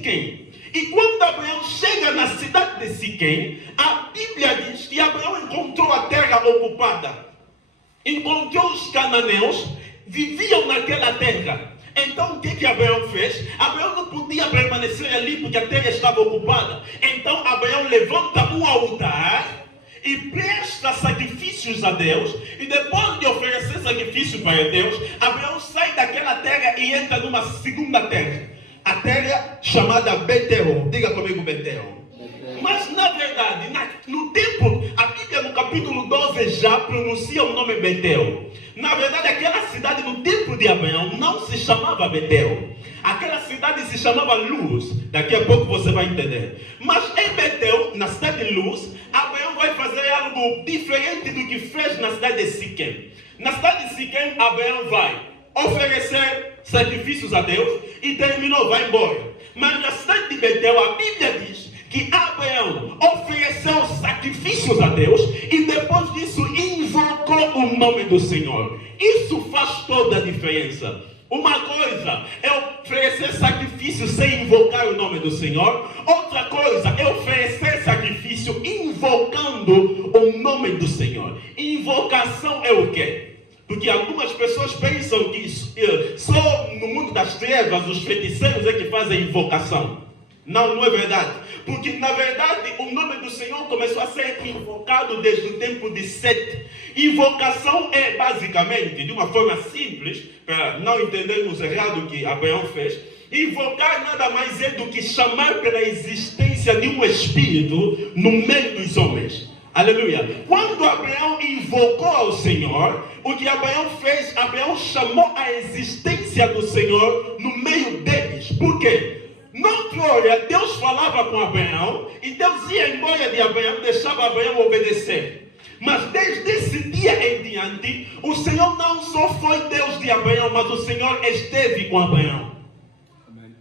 Siquém. E quando Abraão chega na cidade de Siquém, a Bíblia diz que Abraão encontrou a terra ocupada. Encontrou os cananeus, viviam naquela terra. Então o que Abraão fez? Abraão não podia permanecer ali porque a terra estava ocupada. Então Abraão levanta um altar e presta sacrifícios a Deus. E depois de oferecer sacrifício para Deus, Abraão sai daquela terra e entra numa segunda terra. A terra chamada Betel. Diga comigo Betel. Mas na verdade, no tempo, a Bíblia no capítulo 12 já pronuncia o nome Betel. Na verdade, aquela cidade no tempo de Abraão não se chamava Betel. Aquela cidade se chamava Luz. Daqui a pouco você vai entender. Mas em Betel, na cidade de Luz, Abraão vai fazer algo diferente do que fez na cidade de Siquém. Na cidade de Siquém, Abraão vai oferecer sacrifícios a Deus e terminou, vai embora. Mas na cidade de Betel, a Bíblia diz que Abraão ofereceu sacrifícios a Deus e depois disso invocou o nome do Senhor. Isso faz toda a diferença. Uma coisa é oferecer sacrifício sem invocar o nome do Senhor. Outra coisa é oferecer sacrifício invocando o nome do Senhor. Invocação é o quê? Porque algumas pessoas pensam que só no mundo das trevas os feiticeiros é que fazem invocação. Não, não é verdade. Porque, na verdade, o nome do Senhor começou a ser invocado desde o tempo de Sete. Invocação é, basicamente, de uma forma simples, para não entendermos errado o que Abraão fez, invocar nada mais é do que chamar pela existência de um espírito no meio dos homens. Aleluia. Quando Abraão invocou ao Senhor, o que Abraão fez? Abraão chamou a existência do Senhor no meio deles. Por quê? Noutra hora, Deus falava com Abraão e Deus ia embora de Abraão, deixava Abraão obedecer. Mas desde esse dia em diante, o Senhor não só foi Deus de Abraão, mas o Senhor esteve com Abraão. Amém.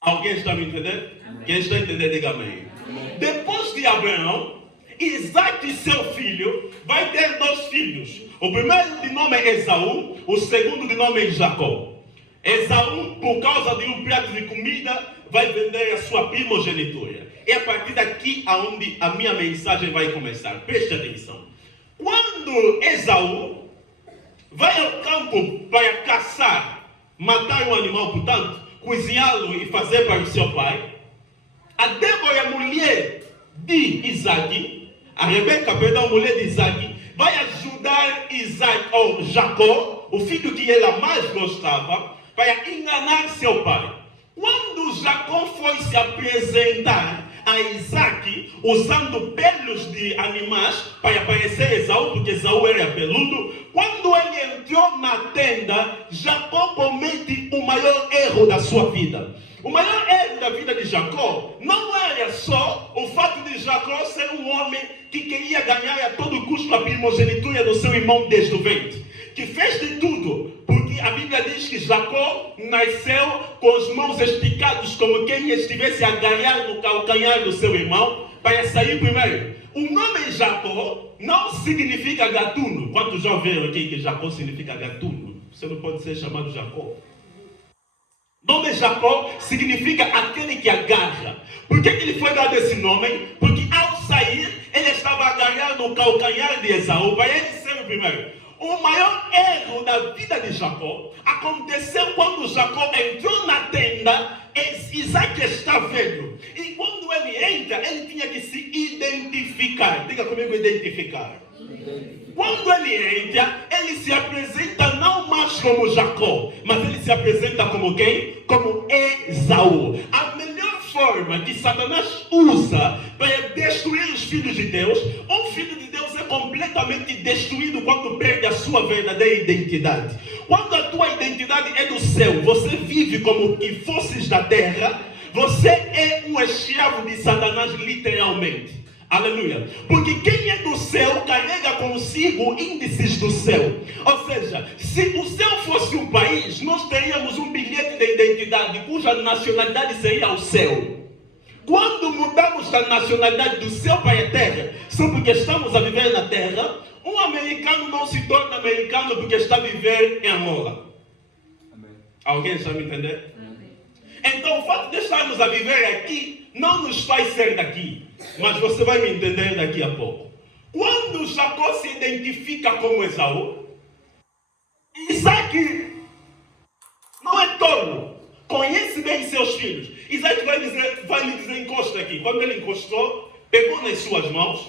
Alguém está me entendendo? Amém. Quem está entendendo, diga amém. Amém. Depois de Abraão, Isaac, seu filho, vai ter dois filhos. O primeiro de nome é Esaú, o segundo de nome é Jacó. Esaú, por causa de um prato de comida, vai vender a sua primogenitura. É a partir daqui aonde a minha mensagem vai começar. Preste atenção. Quando Esaú vai ao campo para caçar, matar um animal, portanto, cozinhá-lo e fazer para o seu pai, a Débora, mulher de Isaac, a Rebeca, perdão, mulher de Isaac, vai ajudar Isaac, ou Jacó, o filho que ela mais gostava, para enganar seu pai. Quando Jacó foi se apresentar a Isaac, usando pelos de animais para parecer Esaú, porque Esaú era peludo, quando ele entrou na tenda, Jacó comete o maior erro da sua vida. O maior erro da vida de Jacó não era só o fato de Jacó ser um homem que queria ganhar a todo custo a primogenitura do seu irmão desde o ventre, que fez de tudo, porque a Bíblia diz que Jacó nasceu com as mãos esticadas, como quem estivesse agarrado no calcanhar do seu irmão, para sair primeiro. O nome Jacó não significa gatuno. Quantos já ouviram aqui que Jacó significa gatuno? Você não pode ser chamado Jacó. O nome Jacó significa aquele que agarra. Por que ele foi dado esse nome? Porque ao sair, ele estava agarrado no calcanhar de Esaú, para ele ser o primeiro. O maior erro da vida de Jacó aconteceu quando Jacó entrou na tenda. Isaac está velho. E quando ele entra, ele tinha que se identificar. Diga comigo, identificar. Quando ele entra, ele se apresenta não mais como Jacó, mas ele se apresenta como quem? Como Esaú. A melhor forma que Satanás usa para destruir os filhos de Deus, um filho de Deus é completamente destruído quando perde a sua verdadeira identidade. Quando a tua identidade é do céu, você vive como que fosses da terra, você é um escravo de Satanás literalmente. Aleluia. Porque quem é do céu carrega consigo índices do céu. Ou seja, se o céu fosse um país, nós teríamos um bilhete de identidade cuja nacionalidade seria o céu. Quando mudamos a nacionalidade do céu para a terra, só porque estamos a viver na terra, um americano não se torna americano porque está a viver em Angola. Amém. Alguém está me entendendo? Então o fato de estarmos a viver aqui não nos faz ser daqui. Mas você vai me entender daqui a pouco. Quando Jacó se identifica como Esaú, Isaac não é tolo, conhece bem seus filhos. Isaac vai lhe dizer, encosta aqui. Quando ele encostou, pegou nas suas mãos,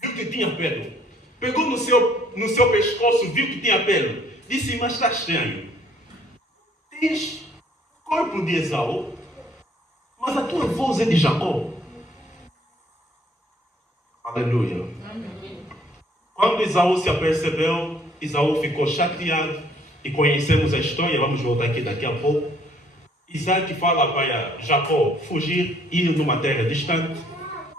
viu que tinha pelo. Pegou no seu pescoço, viu que tinha pelo. Disse, mas está estranho. Tens corpo de Esaú, mas a tua voz é de Jacó. Aleluia. Amém. Quando Esaú se apercebeu, Esaú ficou chateado. E conhecemos a história, vamos voltar aqui daqui a pouco. Isaac fala para Jacó fugir, ir numa terra distante,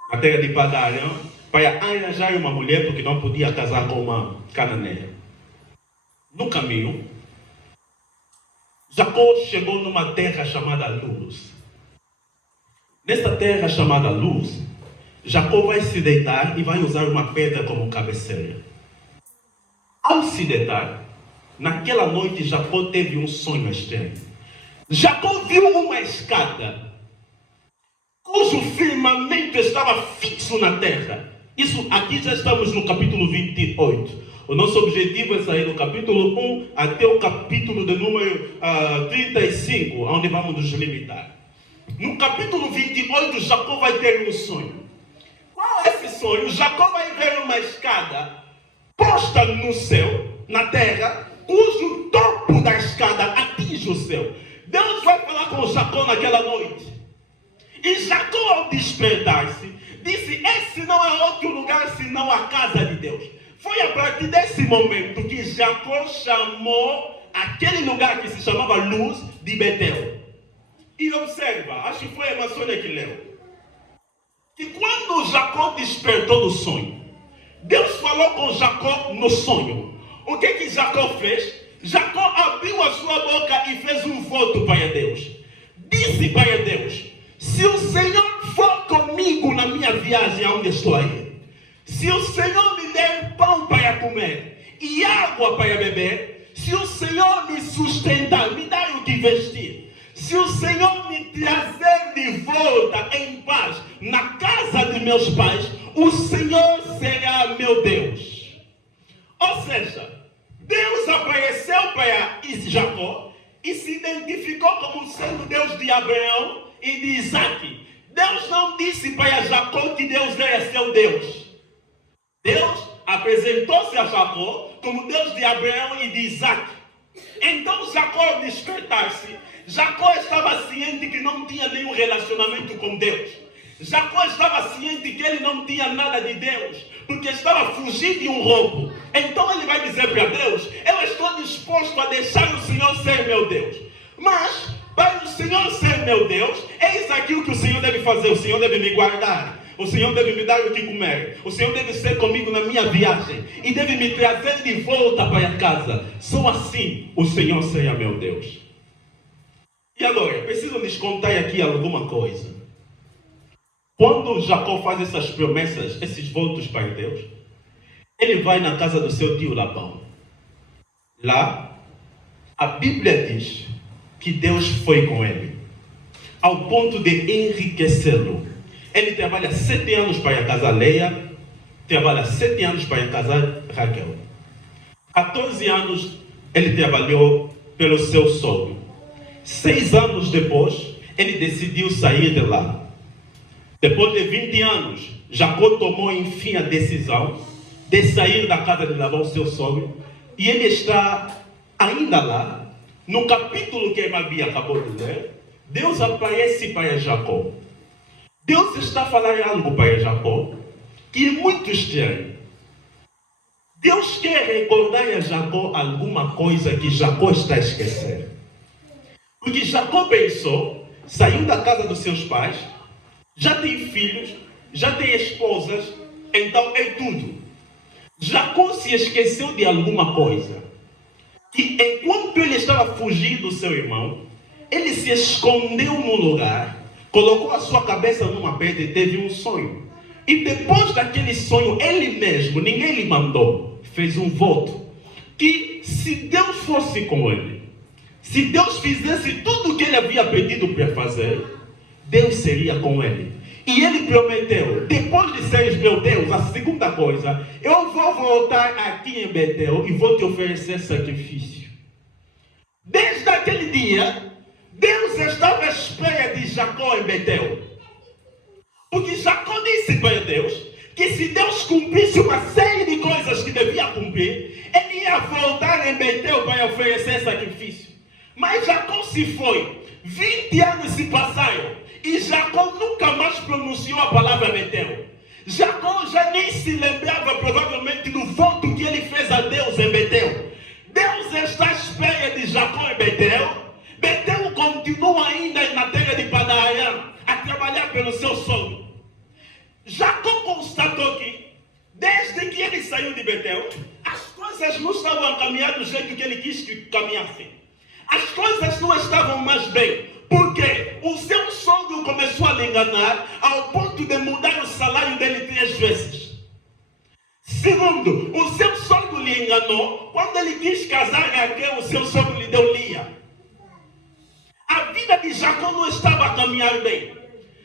a terra de Padan-Aram, para arranjar uma mulher, porque não podia casar com uma cananeia. No caminho, Jacó chegou numa terra chamada Luz. Nessa terra chamada Luz, Jacó vai se deitar e vai usar uma pedra como cabeceira. Ao se deitar, naquela noite Jacó teve um sonho estranho. Jacó viu uma escada, cujo firmamento estava fixo na terra. Isso aqui já estamos no capítulo 28. O nosso objetivo é sair do capítulo 1 até o capítulo de número 35, onde vamos nos limitar. No capítulo 28, Jacó vai ter um sonho. Qual é esse sonho? Jacó vai ver uma escada posta no céu, na terra, cujo topo da escada atinge o céu. Deus vai falar com Jacó naquela noite. E Jacó, ao despertar-se, disse, esse não é outro lugar senão a casa de Deus. Foi a partir desse momento que Jacó chamou aquele lugar que se chamava Luz de Betel. E observa, acho que foi a Amazônia que leu, que quando Jacó despertou do sonho, Deus falou com Jacó no sonho. O que Jacó fez? Jacó abriu a sua boca e fez um voto para Deus. Disse para Deus, se o Senhor for comigo na minha viagem aonde estou aí, se o Senhor me der pão para comer e água para beber, se o Senhor me sustentar, me dar o que vestir, se o Senhor me trazer de volta em paz na casa de meus pais, o Senhor será meu Deus. Ou seja, Deus apareceu para Jacó e se identificou como sendo Deus de Abraão e de Isaac. Deus não disse para Jacó que Deus era seu Deus. Deus apresentou-se a Jacó como Deus de Abraão e de Isaac. Então Jacó, ao despertar-se, Jacó estava ciente que não tinha nenhum relacionamento com Deus. Jacó estava ciente que ele não tinha nada de Deus, porque estava fugindo de um roubo. Então ele vai dizer para Deus, eu estou disposto a deixar o Senhor ser meu Deus. Mas, para o Senhor ser meu Deus, eis aqui o que o Senhor deve fazer. O Senhor deve me guardar. O Senhor deve me dar o que comer. O Senhor deve ser comigo na minha viagem. E deve me trazer de volta para casa. Só assim o Senhor será meu Deus. E agora, preciso lhes contar aqui alguma coisa. Quando Jacó faz essas promessas, esses votos para Deus, ele vai na casa do seu tio Labão. Lá, a Bíblia diz que Deus foi com ele, ao ponto de enriquecê-lo. Ele trabalha 7 anos para casar Leia, trabalha 7 anos para casar Raquel. 14 anos ele trabalhou pelo seu sogro. 6 anos depois, ele decidiu sair de lá. Depois de 20 anos, Jacó tomou enfim a decisão de sair da casa de Labão, seu sogro, e ele está ainda lá. No capítulo que a irmã Bia acabou de ler, Deus aparece para Jacó. Deus está a falar algo para Jacó que é muito estranho. Deus quer recordar a Jacó alguma coisa que Jacó está a esquecer. Porque Jacó pensou, saiu da casa dos seus pais, já tem filhos, já tem esposas, então é tudo. Jacó se esqueceu de alguma coisa. Que enquanto ele estava fugindo do seu irmão, ele se escondeu num lugar, colocou a sua cabeça numa pedra e teve um sonho. E depois daquele sonho, ele mesmo, ninguém lhe mandou, fez um voto. Que se Deus fosse com ele, Se Deus fizesse tudo o que ele havia pedido para fazer, Deus seria com ele. E ele prometeu, depois de seres meu Deus, a segunda coisa, eu vou voltar aqui em Betel e vou te oferecer sacrifício. Desde aquele dia, Deus estava à espera de Jacó em Betel. Porque Jacó disse para Deus que se Deus cumprisse uma série de coisas que devia cumprir, ele ia voltar em Betel para oferecer sacrifício. Mas Jacó se foi. 20 anos se passaram e Jacó nunca mais pronunciou a palavra Betel. Jacó já nem se lembrava provavelmente do voto que ele fez a Deus em Betel. Deus está à espera de Jacó em Betel. Betel continua ainda na terra de Padã-Arã a trabalhar pelo seu sonho. Jacó constatou que, desde que ele saiu de Betel, as coisas não estavam a caminhar do jeito que ele quis que caminhassem. As coisas não estavam mais bem, porque o seu sogro começou a lhe enganar ao ponto de mudar o salário dele 3 vezes. Segundo, o seu sogro lhe enganou quando ele quis casar com Raquel, o seu sogro lhe deu Lia. A vida de Jacó não estava a caminhar bem.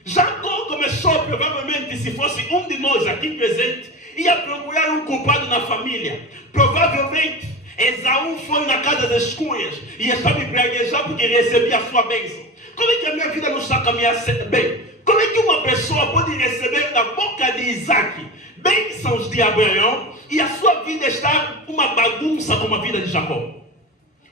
Jacó começou, provavelmente, se fosse um de nós aqui presente, ia procurar um culpado na família. Provavelmente, Esaú foi na casa das cunhas e estava me praguejar porque recebia a sua bênção. Como é que a minha vida não está a caminhar bem? Como é que uma pessoa pode receber da boca de Isaac bênçãos de Abraão e a sua vida está uma bagunça como a vida de Jacó?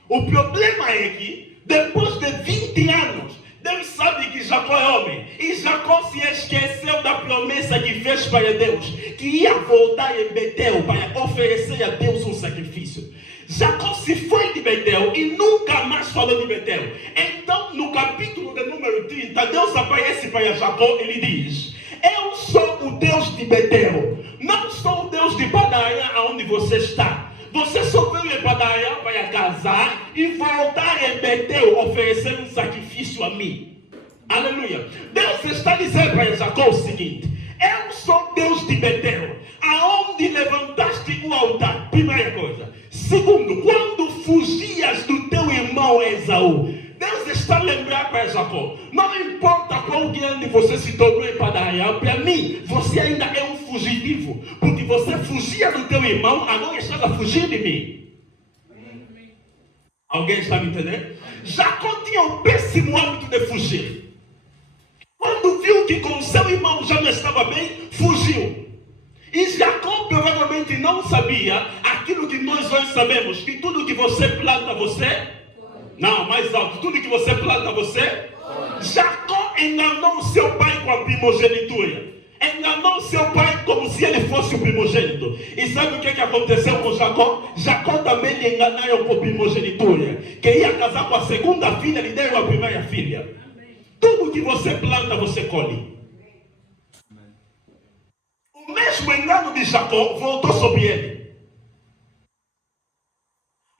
O problema é que, depois de 20 anos, Deus sabe que Jacó é homem. E Jacó se esqueceu da promessa que fez para Deus, que ia voltar em Betel para oferecer a Deus um sacrifício. Jacó se foi de Betel e nunca mais falou de Betel. Então, no capítulo de número 30, Deus aparece para Jacó e lhe diz: eu sou o Deus de Betel, não sou o Deus de Padã-Arã, onde você está. Você só veio em Padã-Arã para casar e voltar em Betel oferecer um sacrifício a mim. Aleluia. Deus está dizendo para Jacó o seguinte: eu sou Deus de Betel, aonde levantaste o altar. Primeira coisa. Segundo, quando fugias do teu irmão Esaú, Deus está a lembrar para Jacó: não importa qual grande você se tornou em Padã-Arã, para mim, você ainda é um fugitivo. Porque você fugia do teu irmão, agora está a fugir de mim. Alguém está me entendendo? Jacó tinha o péssimo hábito de fugir. Quando viu que com seu irmão já não estava bem, fugiu. E Jacó provavelmente não sabia aquilo que nós hoje sabemos, que tudo que você planta, você... Não, mais alto. Tudo que você planta, você... Jacó enganou seu pai com a primogenitura. Enganou seu pai como se ele fosse o primogênito. E sabe o que aconteceu com Jacó? Jacó também lhe enganaram com a primogenitura. Que ia casar com a segunda filha, lhe deram a primeira filha. Tudo que você planta, você colhe. O mesmo engano de Jacó voltou sobre ele.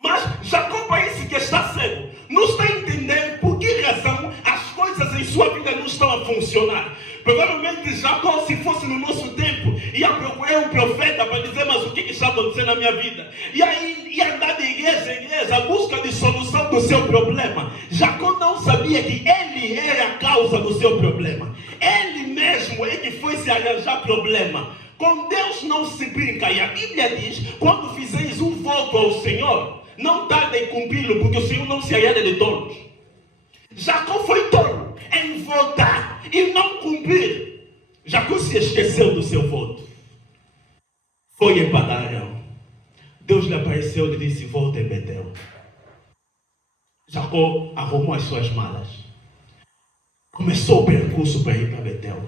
Mas Jacó parece que está cego. Não está entendendo por que razão as coisas em sua vida não estão a funcionar. Provavelmente Jacó, se fosse no nosso tempo, ia procurar um profeta para dizer: mas o que está acontecendo na minha vida? E aí ia andar de igreja em igreja à busca de solução do seu problema. Jacó não sabia que ele era a causa do seu problema. Ele mesmo é que foi se arranjar problema. Com Deus não se brinca. E a Bíblia diz: quando fizeres um voto ao Senhor, não tarde em cumpri-lo, porque o Senhor não se agrada de tolos. Jacó foi tolo em votar e não cumprir. Jacó se esqueceu do seu voto. Foi em Padã-Arã. Deus lhe apareceu e lhe disse: volta em Betel. Jacó arrumou as suas malas. Começou o percurso para ir para Betel.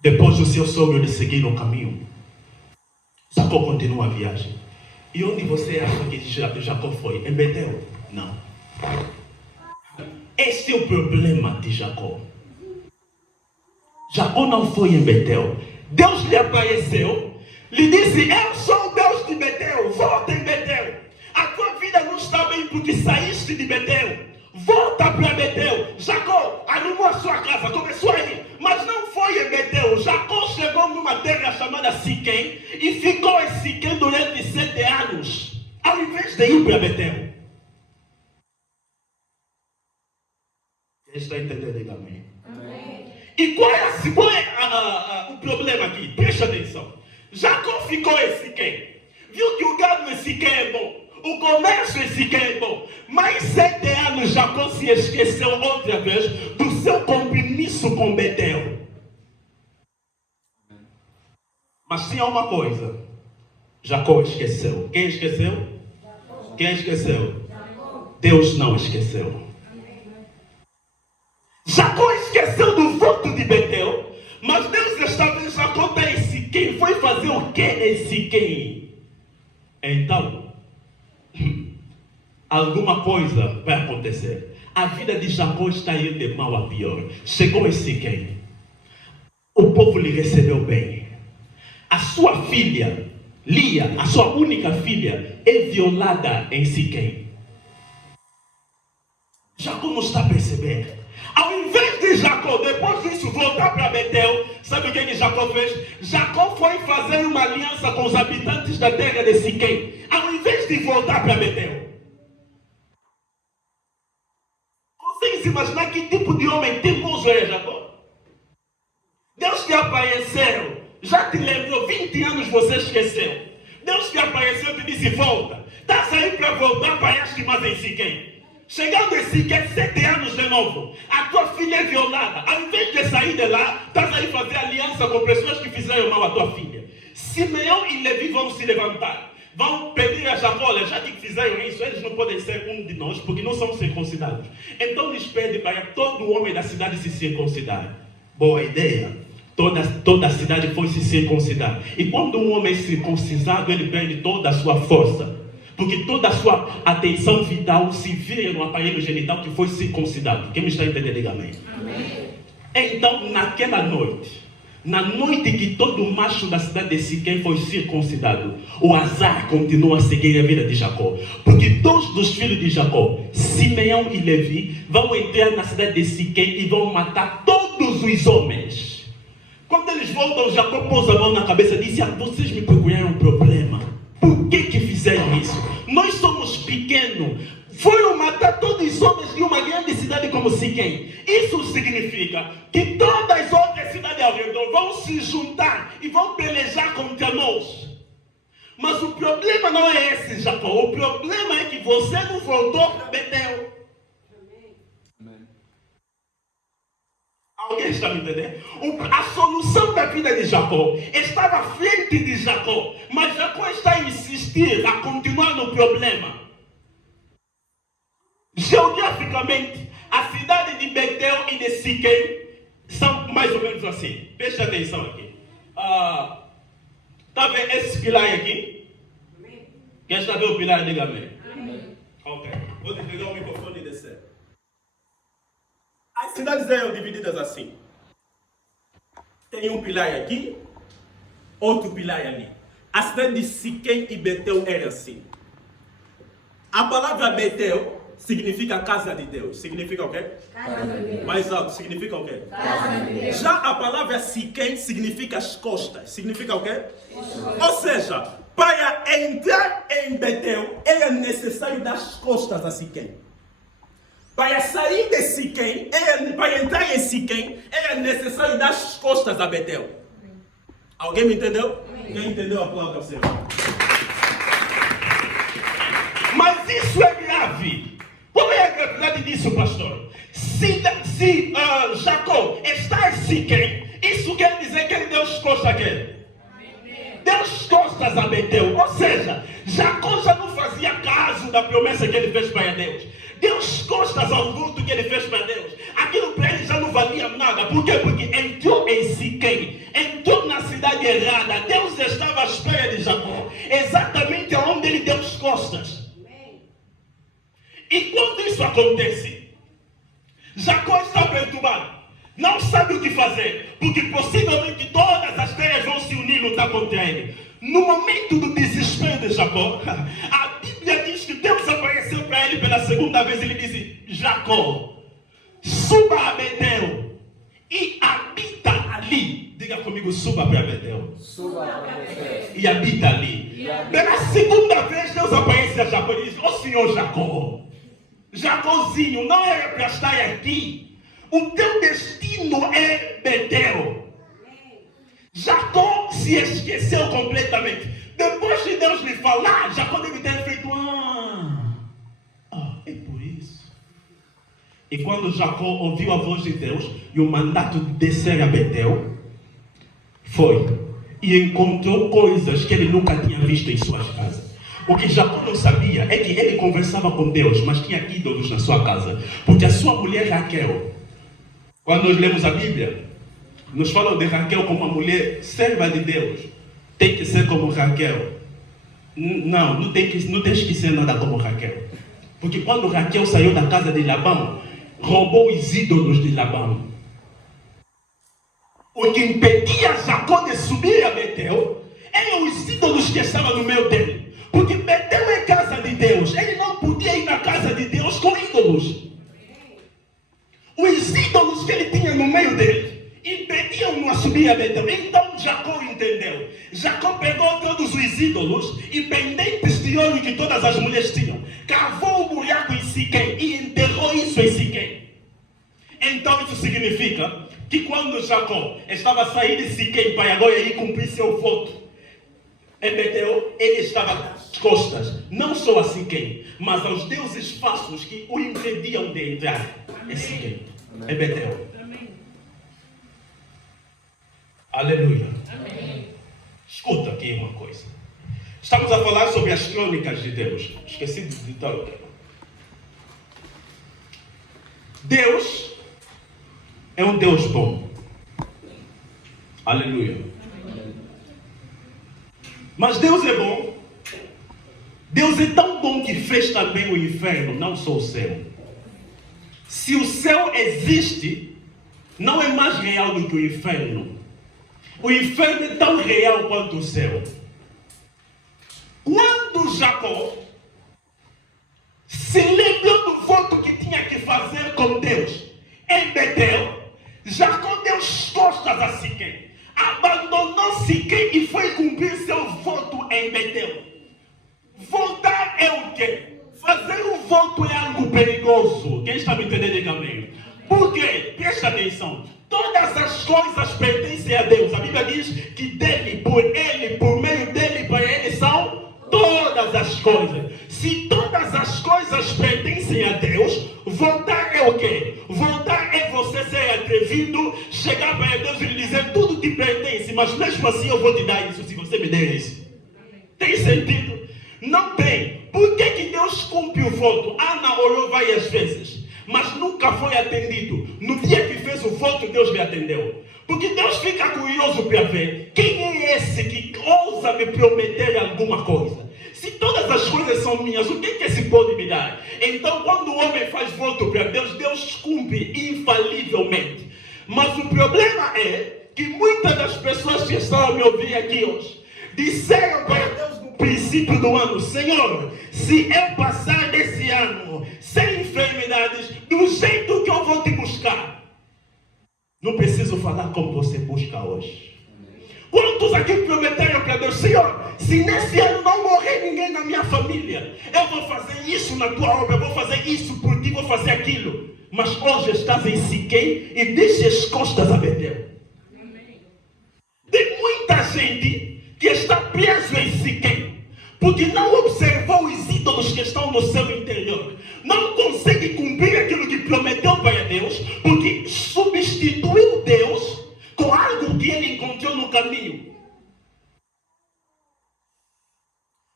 Depois do seu sogro lhe seguir no caminho, Jacó continua a viagem. E onde você acha que Jacó foi? Em Betel? Não. Esse é o problema de Jacó. Jacó não foi em Betel. Deus lhe apareceu, lhe disse: eu sou o Deus de Betel, volta em Betel. A tua vida não está bem porque saíste de Betel. Volta para Betel. Jacó arrumou a sua casa, começou a ir, mas não foi em Betel. Jacó chegou numa terra chamada Siquém e ficou em Siquém durante 7 anos, ao invés de ir para Betel. Está entendendo, diga amém. E qual é o problema aqui? Presta atenção. Jacó ficou em Siquém. Viu que o gado em Siquém é bom. O comércio em Siquém é bom. Mais 7 anos Jacó se esqueceu outra vez do seu compromisso com Betel. Mas tinha uma coisa. Jacó esqueceu. Quem esqueceu? Quem esqueceu? Deus não esqueceu. Jacó esqueceu do voto de Betel, mas Deus estava em Jacó em Siquém. Foi fazer o que em Siquém? Então, alguma coisa vai acontecer. A vida de Jacó está indo de mal a pior. Chegou em Siquém. O povo lhe recebeu bem. A sua filha, Lia, a sua única filha, é violada em Siquém. Jacó não está a perceber. Ao invés de Jacó, depois disso, voltar para Betel, sabe o que Jacó fez? Jacó foi fazer uma aliança com os habitantes da terra de Siquém, ao invés de voltar para Betel. Consegue se imaginar que tipo de homem teimoso é Jacó? Deus te apareceu, já te lembrou, 20 anos você esqueceu. Deus te apareceu e te disse, volta. Estás aí para voltar para este mais em Siquém. Chegando em Siquém, 7 anos de novo, a tua filha é violada. Ao invés de sair de lá, estás aí fazer aliança com pessoas que fizeram mal à tua filha. Simeão e Levi vão se levantar. Vão pedir a Jacó, olha, já que fizeram isso, eles não podem ser um de nós, porque não são circuncidados. Então eles pedem para todo homem da cidade se circuncidar. Boa ideia. Toda a cidade foi se circuncidar. E quando um homem é circuncisado, ele perde toda a sua força. Porque toda a sua atenção vital se vira no aparelho genital que foi circuncidado. Quem me está entendendo, diga amém. Amém. Então, naquela noite, na noite que todo macho da cidade de Siquém foi circuncidado, o azar continua a seguir a vida de Jacó. Porque 2 dos filhos de Jacó, Simeão e Levi, vão entrar na cidade de Siquém e vão matar todos os homens. Quando eles voltam, Jacó pôs a mão na cabeça e disse, vocês me procuraram um problema. Por que fizeram isso? Nós somos pequenos. Foram matar todos os homens de uma grande cidade como Siquém. Isso significa que todas as outras cidades ao redor vão se juntar e vão pelejar contra nós. Mas o problema não é esse, Jacó. O problema é que você não voltou para Betel. Alguém está me entendendo? A solução da vida de Jacó estava à frente de Jacó, mas Jacó está a insistir, a continuar no problema. Geograficamente, a cidade de Betel e de Siquém são mais ou menos assim. Preste atenção aqui. Está vendo esse pilar aqui? Quem está vendo o pilar? Diga amém. Ok. Vou te pegar o microfone e descer. As cidades eram divididas assim. Tem um pilar aqui, outro pilar ali. A cidade de Siquém e Betel era assim. A palavra Betel significa casa de Deus. Significa o quê? Casa de Deus. Mais alto, significa o quê? Casa de Deus. Já a palavra Siquém significa as costas. Significa o quê? Ou seja, para entrar em Betel era necessário dar as costas a Siquém. Para sair de Siquém, para entrar em Siquém, era necessário dar as costas a Betel. Alguém me entendeu? Quem entendeu, aplauda o Senhor. Mas isso é grave. Qual é a gravidade disso, pastor? Se Jacó está em Siquém, isso quer dizer que ele deu as costas a quem? Deu as costas a Betel. Ou seja, Jacó já não fazia caso da promessa que ele fez para Deus. Deu as costas ao voto que ele fez para Deus. Aquilo para ele já não valia nada. Por quê? Porque entrou em Siquém, entrou na cidade errada. Deus estava à espera de Jacó, exatamente onde ele deu as costas. E quando isso acontece, Jacó está perturbado, não sabe o que fazer, porque possivelmente todas as terras vão se unir e lutar contra ele. No momento do desespero de Jacó, a Bíblia diz que Deus apareceu para ele pela segunda vez. Ele disse: Jacó, suba a Betel e habita ali. Diga comigo, suba para Betel. Suba para Betel. E habita ali. Pela segunda vez Deus aparece a Jacó e diz: ó Senhor Jacó, Jacózinho, não era para estar aqui. O teu destino é Betel. Jacó se esqueceu completamente. Depois de Deus lhe falar, Jacó deve ter feito, é por isso. E quando Jacó ouviu a voz de Deus e o mandato de descer a Betel, foi e encontrou coisas que ele nunca tinha visto em suas casas. O que Jacó não sabia é que ele conversava com Deus, mas tinha ídolos na sua casa. Porque a sua mulher Raquel, quando nós lemos a Bíblia, nos falam de Raquel como uma mulher serva de Deus. Tem que ser como Raquel. Não tens que ser nada como Raquel. Porque quando Raquel saiu da casa de Labão, roubou os ídolos de Labão. O que impedia Jacó de subir a Betel eram os ídolos que estavam no meio dele. Porque Betel é casa de Deus. Ele não podia ir na casa de Deus com ídolos. Os ídolos que ele tinha no meio dele impediam-no a subir a Betel. Então Jacó entendeu. Jacó pegou todos os ídolos e pendentes de ouro que todas as mulheres tinham, cavou um buraco em Siquém e enterrou isso em Siquém. Então isso significa que quando Jacó estava a sair de Siquém para agora ir cumprir seu voto em Betel, ele estava às costas, não só a Siquém, mas aos deuses falsos que o impediam de entrar em Siquém, em Betel. Aleluia. Amém. Escuta aqui uma coisa. Estamos a falar sobre as crônicas de Deus. Esqueci de ditar o tema. Deus é um Deus bom. Aleluia. Amém. Mas Deus é bom. Deus é tão bom que fez também o inferno, não só o céu. Se o céu existe, não é mais real do que o inferno. O inferno é tão real quanto o céu. Quando Jacó se lembrou do voto que tinha que fazer com Deus em Betel, Jacó deu as costas a Siquém, abandonou Siquém e foi cumprir seu voto em Betel. Votar é o quê? Fazer um voto é algo perigoso. Quem está me entendendo, diga amém. Por quê? Presta atenção. Todas as coisas pertencem a Deus. A Bíblia diz que dele, por meio dele, para ele são todas as coisas. Se todas as coisas pertencem a Deus, votar é o quê? Votar é você ser atrevido, chegar para Deus e lhe dizer tudo que pertence, mas mesmo assim eu vou te dar isso, se você me der isso. Tem sentido? Não tem. Por que Deus cumpre o voto? Ana orou várias vezes, mas nunca foi atendido. No dia que fez o voto, Deus lhe atendeu. Porque Deus fica curioso para ver quem é esse que ousa me prometer alguma coisa. Se todas as coisas são minhas, o que esse pode me dar? Então, quando o homem faz voto para Deus, Deus cumpre infalivelmente. Mas o problema é que muitas das pessoas que estão a me ouvir aqui hoje disseram para Deus no princípio do ano: Senhor, se eu passar desse ano sem enfermidades, do jeito que eu vou te buscar, não preciso falar como você busca hoje. Quantos aqui prometeram para Deus: Senhor, se nesse ano não morrer ninguém na minha família, eu vou fazer isso na tua obra, eu vou fazer isso por ti, vou fazer aquilo. Mas hoje estás em Siquém e deixas costas a Betel. Tem muita gente que está preso em Siquém, porque não observou os ídolos que estão no seu interior. Não consegue cumprir aquilo que prometeu para Deus, porque substituiu Deus com algo que ele encontrou no caminho.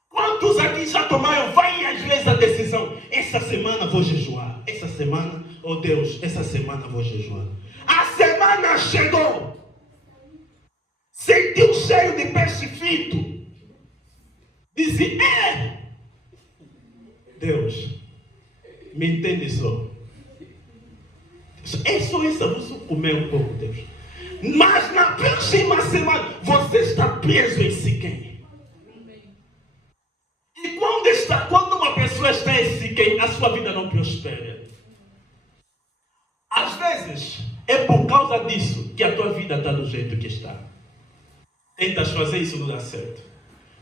Quantos aqui já tomaram várias vezes a decisão: essa semana vou jejuar, essa semana, oh Deus, essa semana vou jejuar. A semana chegou, sentiu cheio de peixe frito, disse: Deus, me entende só. É só isso, eu vou comer um pouco, Deus. Mas na próxima semana você está preso em Siquém. E quando uma pessoa está em Siquém, a sua vida não prospera. Às vezes é por causa disso que a tua vida está do jeito que está. Tentas fazer isso, não dá certo.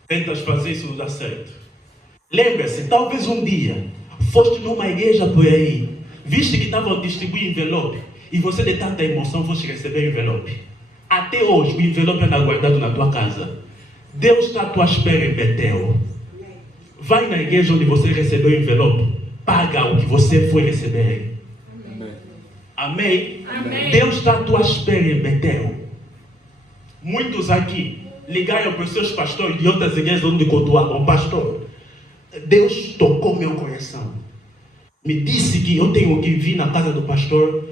Tentas fazer isso, não dá certo. Lembra-se, talvez um dia foste numa igreja por aí, viste que estavam a distribuir envelope e você de tanta emoção fosse receber o envelope. Até hoje o envelope anda guardado na tua casa. Deus está à tua espera em Betel. Vai na igreja onde você recebeu o envelope, paga o que você foi receber. Amém? Amém? Deus está à tua espera em Betel. Muitos aqui ligaram para os seus pastores de outras igrejas onde cultuavam. Pastor, Deus tocou meu coração. Me disse que eu tenho que vir na casa do pastor,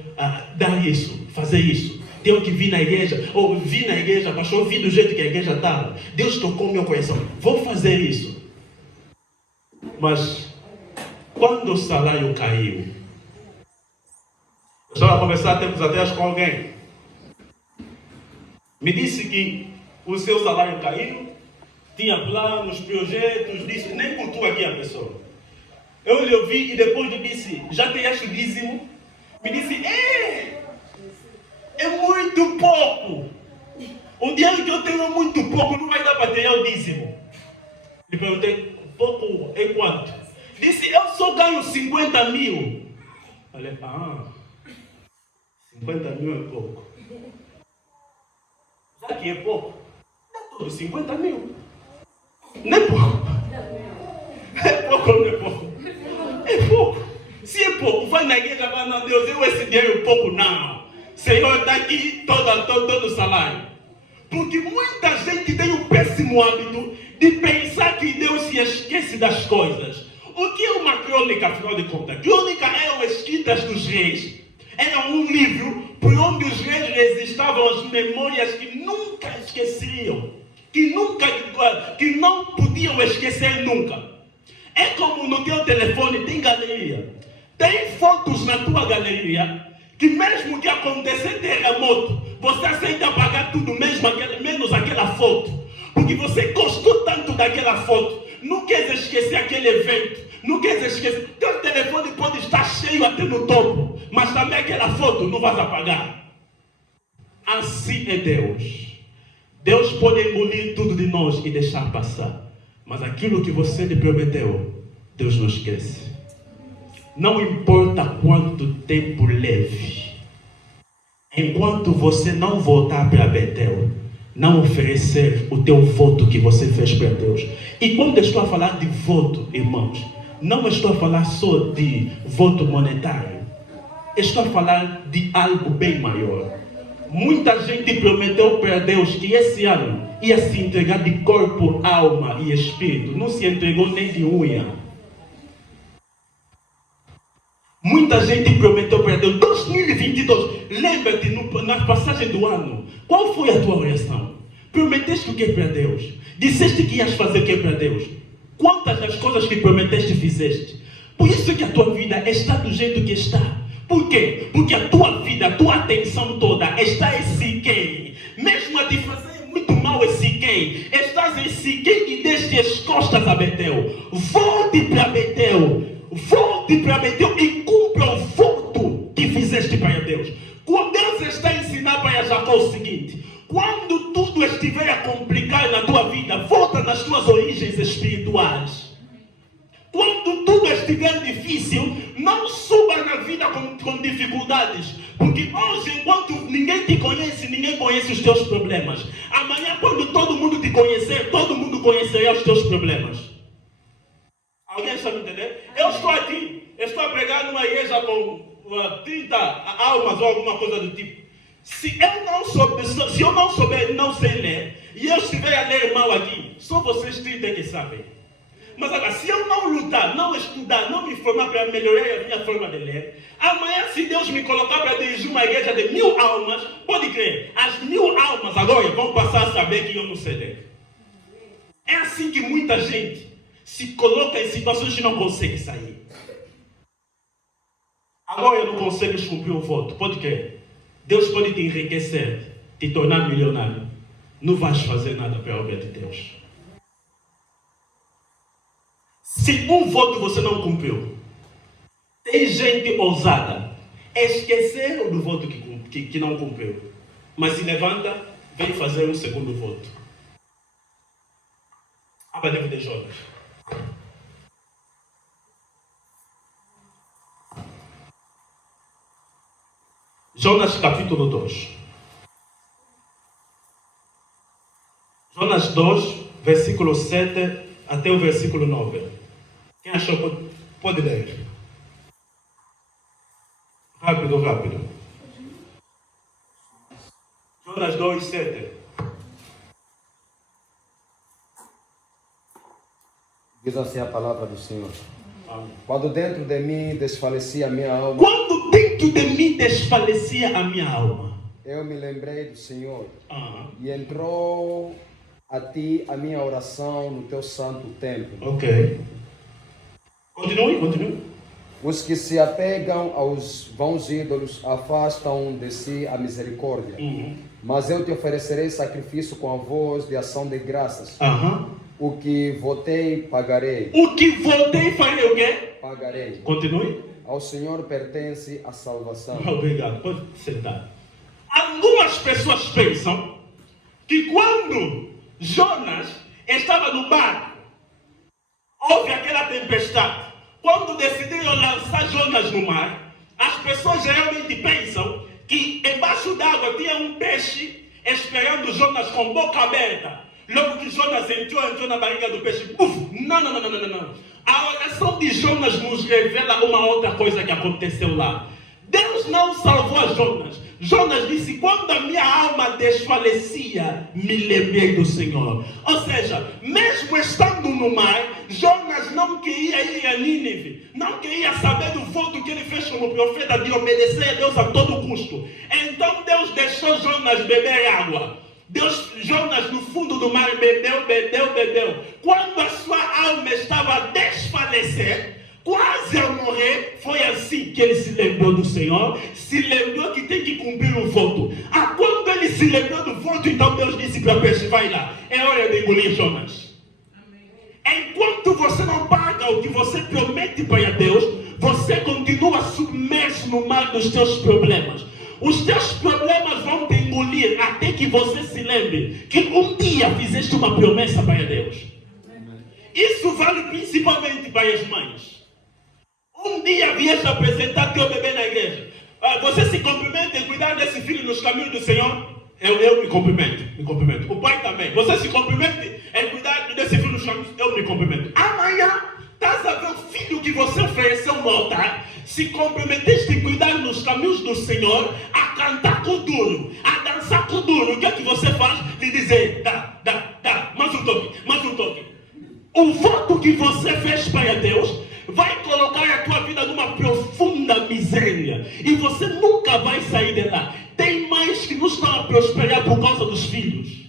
dar isso, fazer isso. Tenho que vir na igreja, ou vir na igreja, pastor, vi do jeito que a igreja estava. Deus tocou meu coração. Vou fazer isso. Mas quando o salário caiu, eu estava a conversar tempos atrás com alguém. Me disse que o seu salário caiu, tinha planos, projetos, disse, nem cultua aqui a pessoa. Eu lhe ouvi e depois lhe disse, já tens o dízimo? Me disse, é muito pouco. O dinheiro que eu tenho é muito pouco, não vai dar para ter o dízimo. Lhe perguntei, pouco é quanto? Disse, eu só ganho 50 mil. Falei, 50 mil é pouco. Já que é pouco, dá tudo 50 mil. Não é pouco. É pouco ou não é pouco? É pouco. Se é pouco, vai na igreja, vai, não, Deus, esse dinheiro é pouco, não. Senhor, está aqui todo o salário. Porque muita gente tem um péssimo hábito de pensar que Deus se esquece das coisas. O que é uma crônica, afinal de contas? Crônica eram escritas dos reis. Era um livro por onde os reis registravam as memórias que nunca esqueciam. Que não podiam esquecer nunca. É como no teu telefone tem galeria. Tem fotos na tua galeria que mesmo que acontecer terremoto, você aceita apagar tudo, menos aquela foto. Porque você gostou tanto daquela foto. Não quer esquecer aquele evento. Não quer esquecer. Teu telefone pode estar cheio até no topo. Mas também aquela foto não vai apagar. Assim é Deus. Deus pode engolir tudo de nós e deixar passar. Mas aquilo que você lhe prometeu, Deus não esquece. Não importa quanto tempo leve. Enquanto você não voltar para Betel, não oferecer o teu voto que você fez para Deus. E quando eu estou a falar de voto, irmãos, não estou a falar só de voto monetário. Estou a falar de algo bem maior. Muita gente prometeu para Deus que esse ano ia se entregar de corpo, alma e espírito. Não se entregou nem de unha. Muita gente prometeu para Deus 2022. Lembra-te na passagem do ano. Qual foi a tua oração? Prometeste o que para Deus? Disseste que ias fazer o que para Deus? Quantas das coisas que prometeste fizeste? Por isso que a tua vida está do jeito que está. Por quê? Porque a tua vida, a tua atenção toda está em Siquém. Mesmo a te fazer muito mal em Siquém. Estás em Siquém e deste as costas a Betel. Volte para Betel. Volte para Betel e cumpra o voto que fizeste para Deus. Quando Deus está a ensinar para Jacó o seguinte: quando tudo estiver a complicar na tua vida, volta nas tuas origens espirituais. Quando tudo estiver difícil, não suba na vida com dificuldades. Porque hoje, enquanto ninguém te conhece, ninguém conhece os teus problemas. Amanhã, quando todo mundo te conhecer, todo mundo conhecerá os teus problemas. Alguém está me entendendo? Eu estou aqui, estou a pregar numa igreja com 30 almas ou alguma coisa do tipo. Se eu não souber, não sei ler, e eu estiver a ler mal aqui, só vocês 30 que sabem. Mas agora, se eu não lutar, não estudar, não me formar para melhorar a minha forma de ler, amanhã, se Deus me colocar para dirigir uma igreja de 1000 almas, pode crer, as 1000 almas agora vão passar a saber que eu não sei ler. É assim que muita gente se coloca em situações que não consegue sair. Agora eu não consigo cumprir o voto, pode crer. Deus pode te enriquecer, te tornar milionário. Não vais fazer nada para a obra de Deus. Se um voto você não cumpriu, tem gente ousada, esqueceram do voto que não cumpriu, mas se levanta, vem fazer um segundo voto. Abra livro de Jonas. Jonas capítulo 2. Jonas 2, versículo 7 até o versículo 9. Quem achou pode ler. Rápido, rápido. Jonas 2, 7. Diz assim a palavra do Senhor. Amém. Quando dentro de mim desfalecia a minha alma, Quando dentro de mim desfalecia a minha alma, eu me lembrei do Senhor Ah, e entrou a ti a minha oração no teu santo templo. ok. Continue. Os que se apegam aos vãos ídolos afastam de si a misericórdia. Mas eu te oferecerei sacrifício com a voz de ação de graças. O que votei, pagarei. O que votei, farei o quê? Pagarei. Continue. Ao Senhor pertence a salvação. Obrigado, pode sentar. Algumas pessoas pensam que quando Jonas estava no barco, houve aquela tempestade. Quando decidiram lançar Jonas no mar, as pessoas realmente pensam que embaixo d'água tinha um peixe esperando Jonas com boca aberta. Logo que Jonas entrou na barriga do peixe. Não. A oração de Jonas nos revela uma outra coisa que aconteceu lá. Deus não salvou a Jonas. Jonas disse: quando a minha alma desfalecia, me lembrei do Senhor. Ou seja, mesmo estando no mar, Jonas não queria ir a Nínive. Não queria saber do voto que ele fez como profeta de obedecer a Deus a todo custo. Então Deus deixou Jonas beber água. Jonas no fundo do mar bebeu. Quando a sua alma estava a desfalecer, quase a morrer, foi assim que ele se lembrou do Senhor, se lembrou que tem que cumprir o voto. Quando ele se lembrou do voto, então Deus disse para o peixe: vai lá, é hora de engolir Jonas. Enquanto você não paga o que você promete para Deus, você continua submerso no mar dos teus problemas. Os teus problemas vão te engolir até que você se lembre que um dia fizeste uma promessa para Deus. Isso vale principalmente para as mães. Um dia vieste apresentar teu bebê na igreja. Você se cumprimenta em cuidar desse filho nos caminhos do Senhor? Eu me cumprimento. O pai também. Você se cumprimenta em cuidar desse filho nos caminhos? Eu me cumprimento. Amanhã, estás a ver o filho que você ofereceu no altar? Se comprometeste em cuidar nos caminhos do Senhor, a cantar com duro, a dançar com duro. O que é que você faz? Lhe dizer: dá, mais um toque. O voto que você fez para Deus vai colocar a tua vida numa profunda miséria. E você nunca vai sair de lá. Tem mães que não estão a prosperar por causa dos filhos.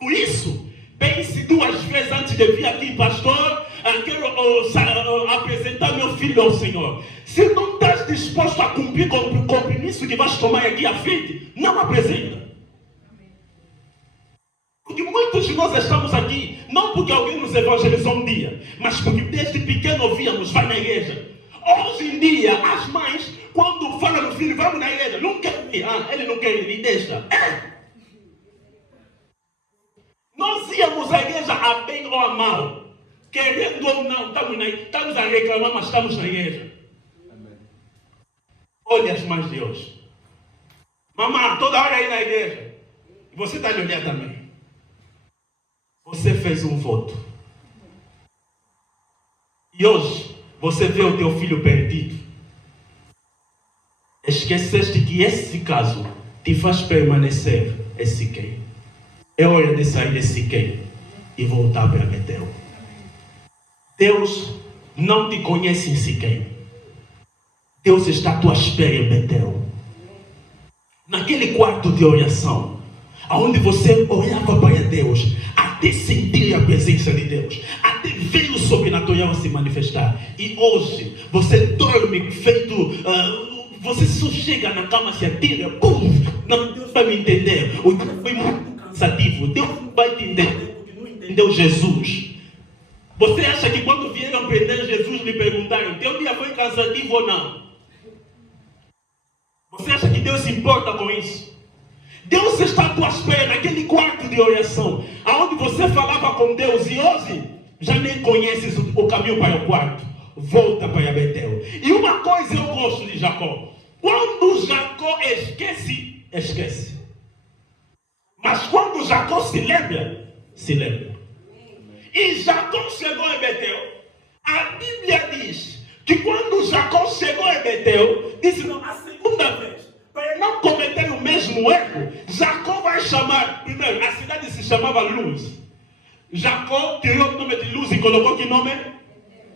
Por isso, pense duas vezes antes de vir aqui: pastor, quero apresentar meu filho ao Senhor. Se não estás disposto a cumprir com o compromisso que vais tomar aqui à frente, não apresenta. Porque muitos de nós estamos aqui, não porque alguém nos evangelizou um dia, mas porque desde pequeno ouvíamos: vai na igreja. Hoje em dia, as mães, quando falam no filho: vamos na igreja, não quer ir. Ele não quer ir, ele deixa. Nós íamos à igreja a bem ou a mal, querendo ou não, estamos a reclamar, mas estamos na igreja. Amém. Olha as mães de hoje. Mamãe, toda hora aí na igreja. E você está a olhar também. Você fez um voto. E hoje, você vê o teu filho perdido. Esqueceste que esse caso te faz permanecer em Siquém. É hora de sair de Siquém e voltar para Betel. Deus não te conhece em Siquém. Deus está à tua espera em Betel. Naquele quarto de oração, onde você orava para Deus, até sentir a presença de Deus, até ver o sobrenatural se manifestar. E hoje, você dorme feito... você só chega na cama, se atira, não, Deus vai me entender. O dia foi muito cansativo. Deus não vai te entender porque não entendeu Jesus. Você acha que quando vieram prender Jesus, lhe perguntaram: teu dia foi cansativo ou não? Você acha que Deus se importa com isso? Deus está à tua espera naquele quarto de oração, aonde você falava com Deus, e hoje já nem conheces o caminho para o quarto. Volta para Betel. E uma coisa eu gosto de Jacó: Quando Jacó esquece, esquece. Mas quando Jacó se lembra, se lembra. E Jacó chegou em Betel. A Bíblia diz que quando Jacó chegou em Betel, disse não, a segunda vez, para não cometer o mesmo erro, Jacó vai chamar, primeiro, a cidade se chamava Luz. Jacó tirou o nome de Luz e colocou que nome?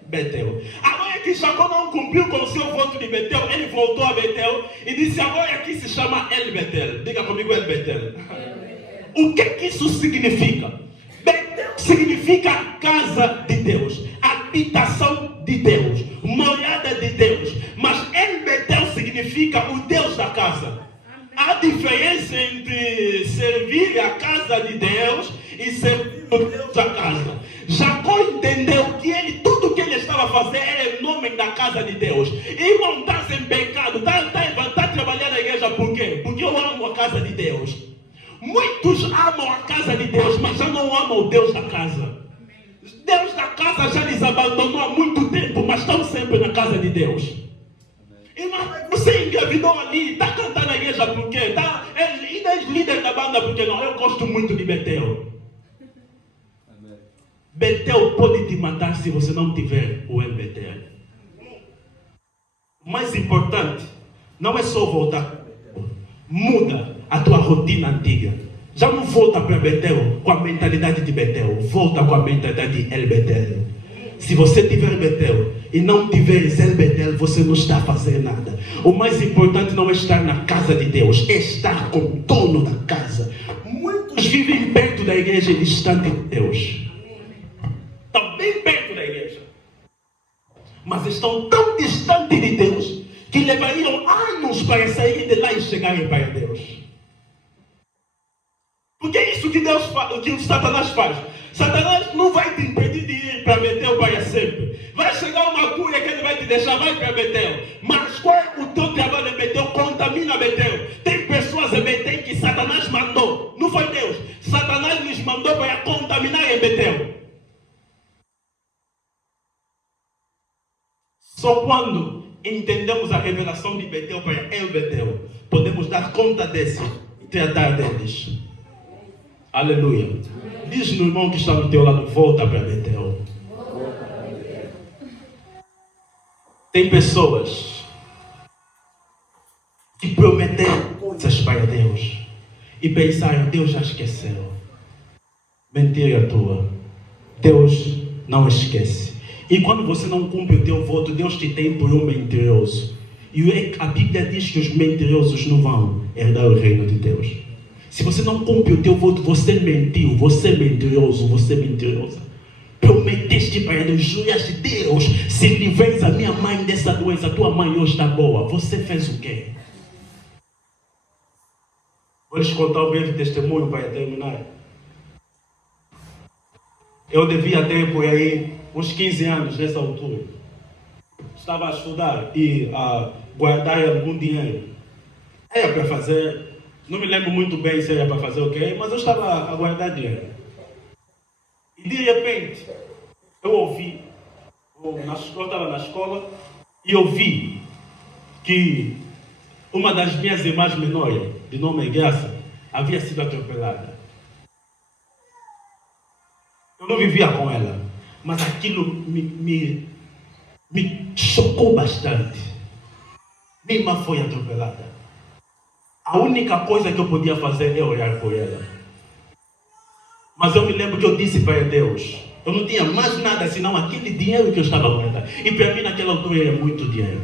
Betel. Agora que Jacó não cumpriu com o seu voto de Betel, ele voltou a Betel e disse, agora aqui se chama El Betel. Diga comigo El Betel. O que isso significa? Betel significa casa de Deus, habitação de Deus, morada de Deus. Mas El Betel significa o Deus da casa. Há diferença entre servir a casa de Deus e servir o Deus da casa. Jacó entendeu que tudo que ele estava fazendo era em nome da casa de Deus. Irmão, está em pecado, está trabalhando na igreja por quê? Porque eu amo a casa de Deus. Muitos amam a casa de Deus, mas já não amam o Deus da casa. Deus da casa já lhes abandonou há muito tempo, mas estão sempre na casa de Deus. Irmão, você engravidou ali, está cantando na igreja por quê? É líder da banda por quê? Não, eu gosto muito de Betel. Betel pode te matar se você não tiver o El Betel. O mais importante não é só voltar. Muda a tua rotina antiga. Já não volta para Betel com a mentalidade de Betel. Volta com a mentalidade de El Betel. Se você tiver Betel e não tiver El Betel, você não está fazendo nada. O mais importante não é estar na casa de Deus, é estar com o dono da casa. Muitos vivem perto da igreja e distante de Deus. Estão bem perto da igreja, mas estão tão distantes de Deus que levariam anos para saírem de lá e chegarem para Deus. Porque é isso que Deus faz, o que Satanás faz. Satanás não vai te impedir de ir para Betel para sempre. Vai chegar uma cura que ele vai te deixar, vai para Betel. Mas qual é o teu trabalho em Betel? Contamina Betel. Tem pessoas em Betel que Satanás mandou, não foi Deus. Satanás lhes mandou para contaminar em Betel. Só quando entendemos a revelação de Betel para El Betel, podemos dar conta desses e tratar deles. Aleluia. Diz no irmão que está no teu lado, volta para Betel. Tem pessoas que prometeram coisas para Deus e pensaram, Deus já esqueceu. Mentira tua. Deus não esquece. E quando você não cumpre o teu voto, Deus te tem por um mentiroso. E a Bíblia diz que os mentirosos não vão herdar o reino de Deus. Se você não cumpre o teu voto, você mentiu, você é mentiroso, você é mentirosa. Prometeste para Deus, juraste, Deus, se livres a minha mãe dessa doença, tua mãe hoje está boa. Você fez o quê? Vou lhes contar um breve testemunho para terminar. Eu devia ter por aí uns 15 anos nessa altura. Estava a estudar e a guardar algum dinheiro. Era para fazer, não me lembro muito bem se era para fazer o quê, mas eu estava a guardar dinheiro. E de repente, eu ouvi, eu estava na escola e ouvi que uma das minhas irmãs menores, de nome Graça, havia sido atropelada. Eu não vivia com ela, mas aquilo me chocou bastante. Minha irmã foi atropelada. A única coisa que eu podia fazer é orar por ela. Mas eu me lembro que eu disse para Deus, eu não tinha mais nada senão aquele dinheiro que eu estava guardando. E para mim naquela altura era muito dinheiro.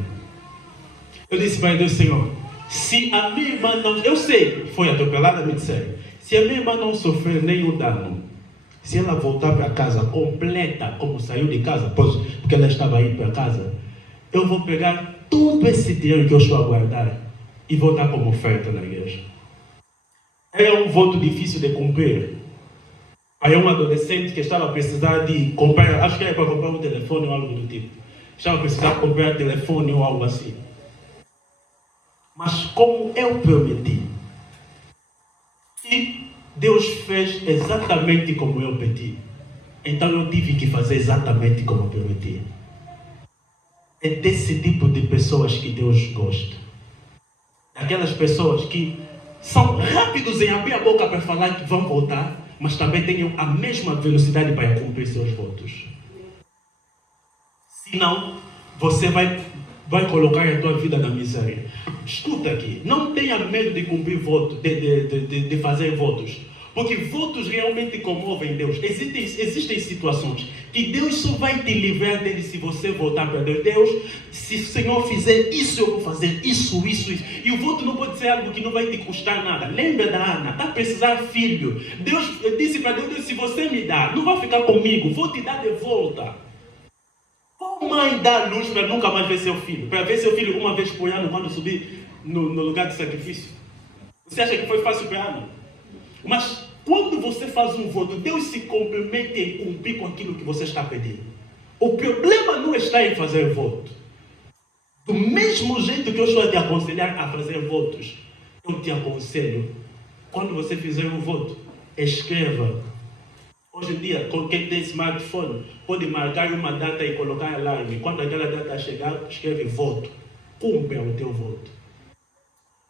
Eu disse para Deus, Senhor, se a minha irmã não... Eu sei que foi atropelada, me disseram. Se a minha irmã não sofrer nenhum dano, se ela voltar para casa completa, como saiu de casa, porque ela estava indo para casa, eu vou pegar todo esse dinheiro que eu estou a guardar e vou dar como oferta na igreja. Era um voto difícil de cumprir. Aí um adolescente que estava a precisar de comprar, acho que era para comprar um telefone ou algo do tipo. Estava a precisar de comprar telefone ou algo assim. Mas como eu prometi, e Deus fez exatamente como eu pedi. Então eu tive que fazer exatamente como eu prometi. É desse tipo de pessoas que Deus gosta. Aquelas pessoas que são rápidos em abrir a boca para falar que vão votar, mas também tenham a mesma velocidade para cumprir seus votos. Senão, você vai colocar a tua vida na miséria. Escuta aqui, não tenha medo de cumprir voto, de fazer votos. Porque votos realmente comovem Deus. Existem situações que Deus só vai te livrar dele se você votar para Deus. Deus, se o Senhor fizer isso, eu vou fazer isso. E o voto não pode ser algo que não vai te custar nada. Lembra da Ana? Está a precisar de filho. Deus disse para Deus, se você me dá, não vai ficar comigo, vou te dar de volta. Qual mãe dá luz para nunca mais ver seu filho? Para ver seu filho uma vez por ano quando subir no lugar de sacrifício? Você acha que foi fácil para Ana? Mas quando você faz um voto, Deus se compromete em cumprir com aquilo que você está pedindo. O problema não está em fazer voto. Do mesmo jeito que eu estou a te aconselhar a fazer votos, eu te aconselho, quando você fizer um voto, escreva. Hoje em dia, com quem tem smartphone, pode marcar uma data e colocar alarme. Quando aquela data chegar, escreve voto. Cumpra o teu voto.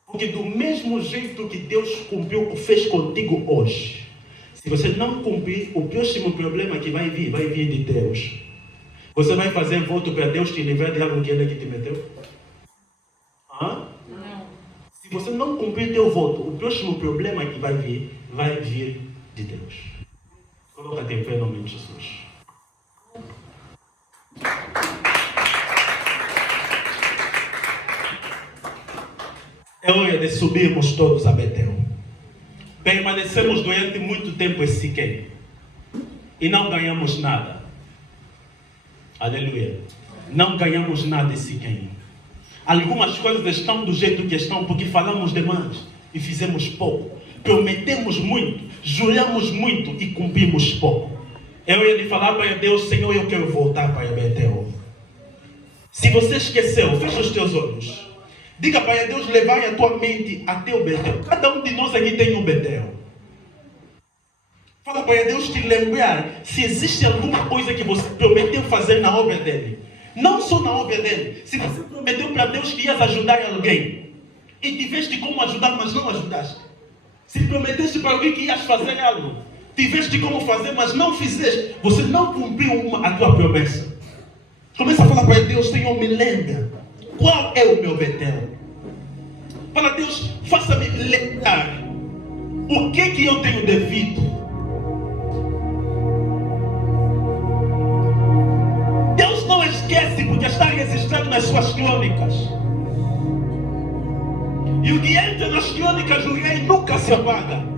Porque do mesmo jeito que Deus cumpriu, fez contigo hoje, se você não cumprir, o próximo problema que vai vir de Deus. Você vai fazer voto para Deus te livrar de algo que Ele que te meteu? Não. Se você não cumprir teu voto, o próximo problema que vai vir de Deus. Coloca-te em pé em nome de Jesus. É hora de subirmos todos a Betel. Permanecemos durante muito tempo em Siquém e não ganhamos nada. Aleluia. Não ganhamos nada em Siquém. Algumas coisas estão do jeito que estão porque falamos demais e fizemos pouco. Prometemos muito, juramos muito e cumprimos pouco. É hora de falar para Deus, Senhor, eu quero voltar para Betel. Se você esqueceu, fecha os teus olhos. Diga para Deus levar a tua mente até o Betel. Cada um de nós aqui tem um Betel. Fala para Deus te lembrar se existe alguma coisa que você prometeu fazer na obra dele. Não só na obra dele. Se você prometeu para Deus que ias ajudar alguém e tiveste como ajudar, mas não ajudaste. Se prometeste para alguém que ias fazer algo, tiveste como fazer, mas não fizeste. Você não cumpriu a tua promessa. Começa a falar para Deus, Senhor, me lembra. Qual é o meu Betel? Fala, Deus, faça-me lembrar o que eu tenho devido. Deus não esquece porque está registrado nas suas crônicas. E o que entra nas crônicas do rei nunca se apaga.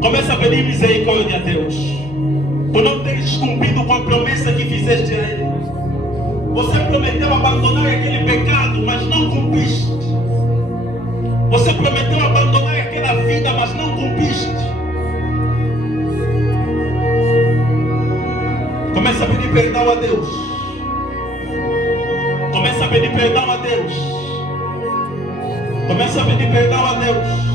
Começa a pedir misericórdia a Deus por não teres cumprido com a promessa que fizeste a Ele. Você prometeu abandonar aquele pecado, mas não cumpriste. Você prometeu abandonar aquela vida, mas não cumpriste. Começa a pedir perdão a Deus. Começa a pedir perdão a Deus. Começa a pedir perdão a Deus.